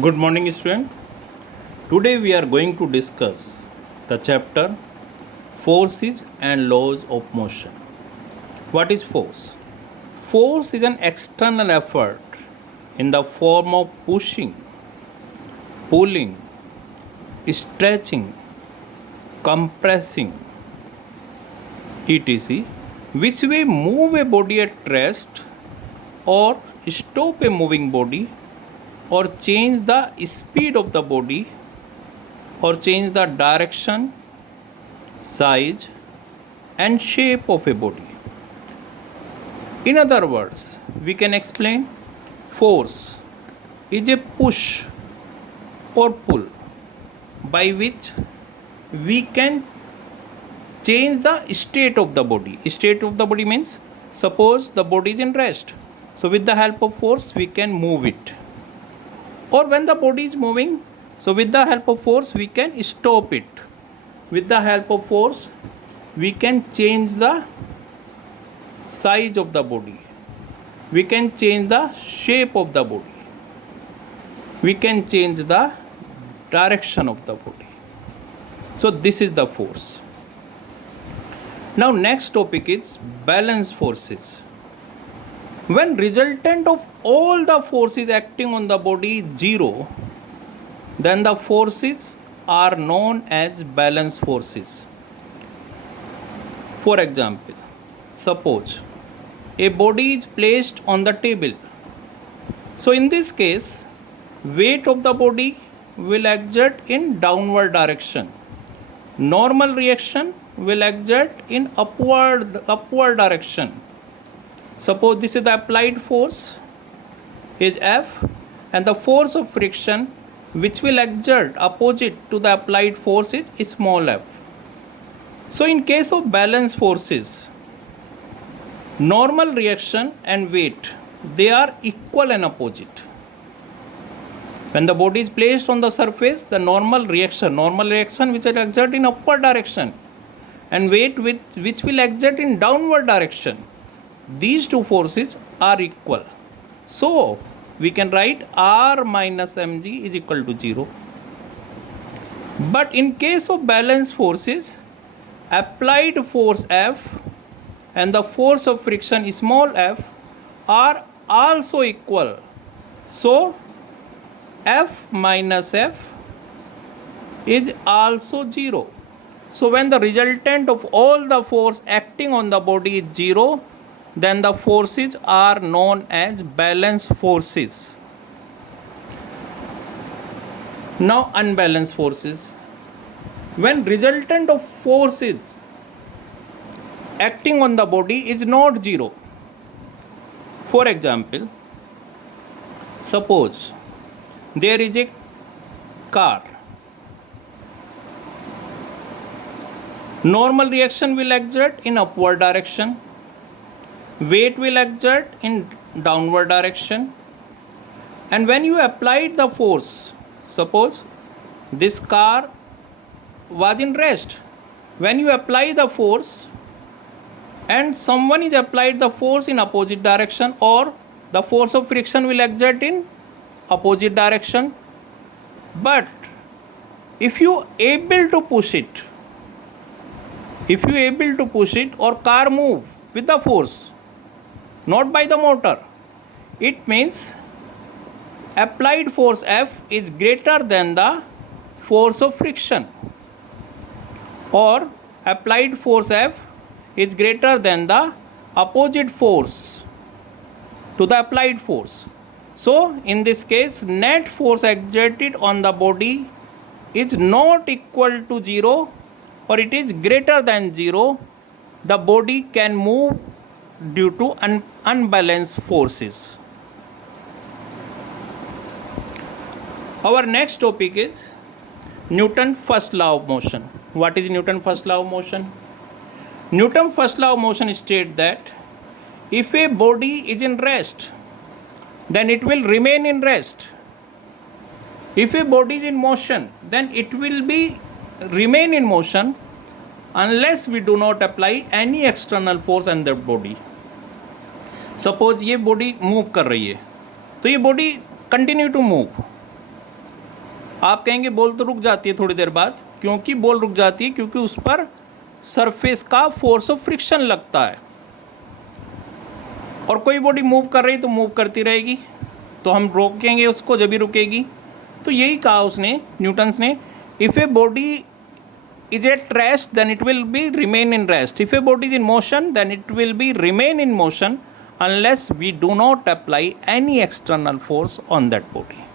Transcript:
Good morning, student. Today we are going to discuss the chapter Forces and Laws of Motion. What is force? Force is an external effort in the form of pushing, pulling, stretching, compressing, etc., which may move a body at rest or stop a moving body or change the speed of the body or change the direction, size and shape of a body. In other words, we can explain force is a push or pull by which we can change the state of the body. State of the body means suppose the body is in rest. So with the help of force we can move it. Or when the body is moving, so with the help of force we can stop it. With the help of force we can change the size of the body. We can change the shape of the body. We can change the direction of the body. So this is the force. Now next topic is balance forces. When resultant of all the forces acting on the body is 0, then the forces are known as balance forces. For example, suppose a body is placed on the table. So in this case, weight of the body will exert in downward direction. Normal reaction will exert in upward direction. Suppose this is the applied force is F and the force of friction which will exert opposite to the applied force is small f. So in case of balance forces, normal reaction and weight, they are equal and opposite. When the body is placed on the surface, the normal reaction which will exert in upward direction and weight which will exert in downward direction. These two forces are equal. So we can write R minus mg is equal to 0. But in case of balance forces, applied force F and the force of friction small f are also equal. So F minus F is also 0. So when the resultant of all the force acting on the body is 0, then the forces are known as balance forces. Now unbalanced forces. When resultant of forces acting on the body is not 0. For example, suppose there is a car. Normal reaction will exert in upward direction. Weight will exert in downward direction. And when you applied the force, suppose this car was in rest. When you apply the force and someone is applied the force in opposite direction, or the force of friction will exert in opposite direction. But if you able to push it or car move with the force, not by the motor, it means applied force F is greater than the force of friction, or applied force F is greater than the opposite force to the applied force. So in this case, net force exerted on the body is not equal to 0 or it is greater than 0. The body can move due to unbalanced forces. Our next topic is Newton's first law of motion. What is Newton's first law of motion? Newton's first law of motion states that if a body is in rest, then it will remain in rest. If a body is in motion, then it will remain in motion unless we do not apply any external force on that body. Suppose ये body move कर रही है तो ये body continue to move आप कहेंगे ball तो रुक जाती है थोड़ी देर बाद, क्योंकि बॉल रुक जाती है क्योंकि उस पर सरफेस का फोर्स ऑफ फ्रिक्शन लगता है। और कोई बॉडी मूव कर रही तो मूव करती रहेगी, तो हम रोकेंगे उसको जब भी रुकेगी। तो यही कहा उसने, न्यूटन्स ने, if a body is at rest then it will be remain in rest, if a body is in motion then it will be remain in motion unless we do not apply any external force on that body.